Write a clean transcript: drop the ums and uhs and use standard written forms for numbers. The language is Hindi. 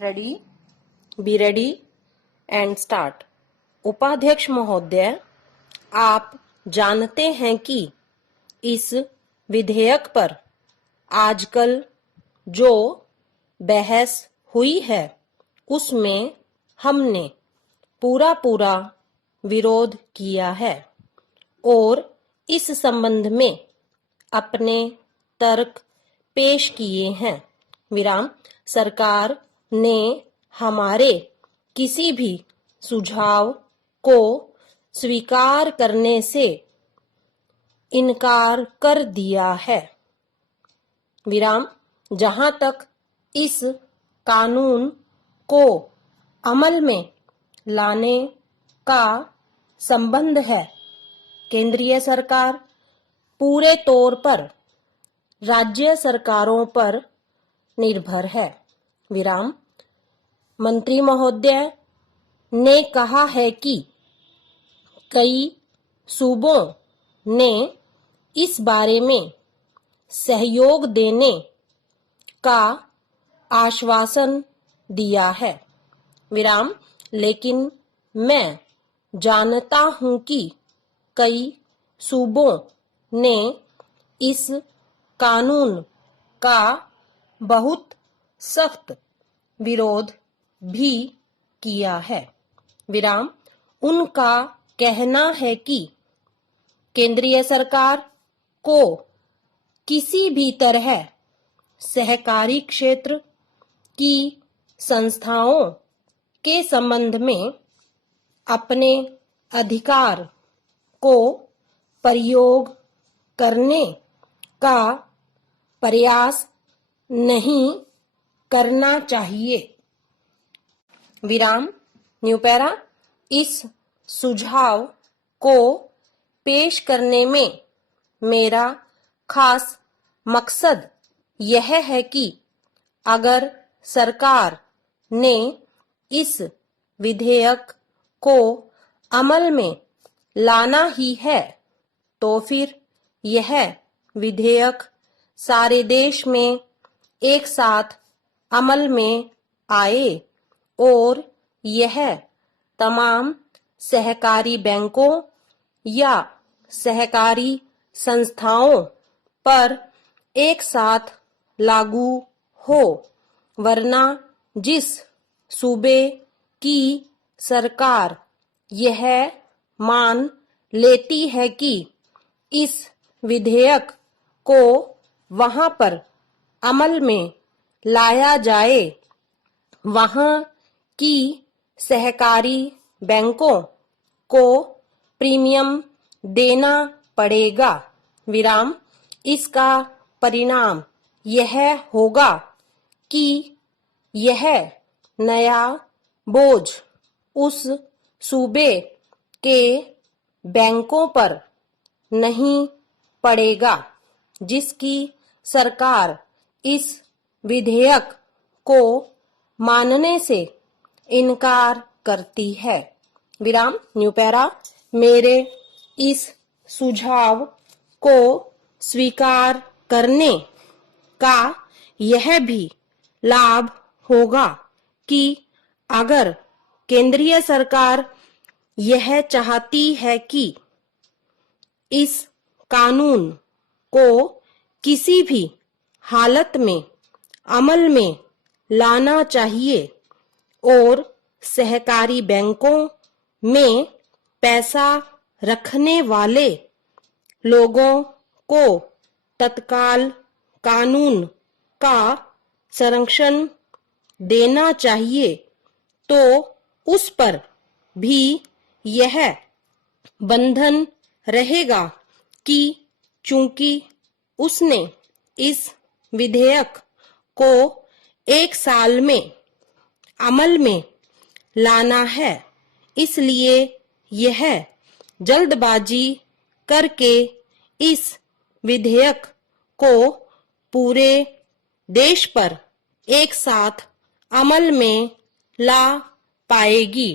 Ready, be ready and start. उपाध्यक्ष महोदय, आप जानते हैं कि इस विधेयक पर आजकल जो बहस हुई है उसमें हमने पूरा विरोध किया है और इस संबंध में अपने तर्क पेश किए हैं। विराम। सरकार ने हमारे किसी भी सुझाव को स्वीकार करने से इनकार कर दिया है। विराम। जहां तक इस कानून को अमल में लाने का संबंध है, केंद्रीय सरकार पूरे तौर पर राज्य सरकारों पर निर्भर है। विराम। मंत्री महोदय ने कहा है कि कई सूबों ने इस बारे में सहयोग देने का आश्वासन दिया है। विराम। लेकिन मैं जानता हूं कि कई सूबों ने इस कानून का बहुत सख्त विरोध भी किया है। विराम। उनका कहना है कि केंद्रीय सरकार को किसी भी तरह सहकारी क्षेत्र की संस्थाओं के संबंध में अपने अधिकार को प्रयोग करने का प्रयास नहीं करना चाहिए। विराम। New para. इस सुझाव को पेश करने में मेरा खास मकसद यह है कि अगर सरकार ने इस विधेयक को अमल में लाना ही है तो फिर यह विधेयक सारे देश में एक साथ अमल में आए और यह तमाम सहकारी बैंकों या सहकारी संस्थाओं पर एक साथ लागू हो, वरना जिस सूबे की सरकार यह मान लेती है कि इस विधेयक को वहां पर अमल में लाया जाए, वहां की सहकारी बैंकों को प्रीमियम देना पड़ेगा। विराम। इसका परिणाम यह होगा कि यह नया बोझ उस सूबे के बैंकों पर नहीं पड़ेगा जिसकी सरकार इस विधेयक को मानने से इनकार करती है। विराम। New para. मेरे इस सुझाव को स्वीकार करने का यह भी लाभ होगा कि अगर केंद्रीय सरकार यह चाहती है कि इस कानून को किसी भी हालत में अमल में लाना चाहिए और सहकारी बैंकों में पैसा रखने वाले लोगों को तत्काल कानून का संरक्षण देना चाहिए, तो उस पर भी यह बंधन रहेगा कि चूंकि उसने इस विधेयक को एक साल में अमल में लाना है, इसलिए यह जल्दबाजी करके इस विधेयक को पूरे देश पर एक साथ अमल में ला पाएगी।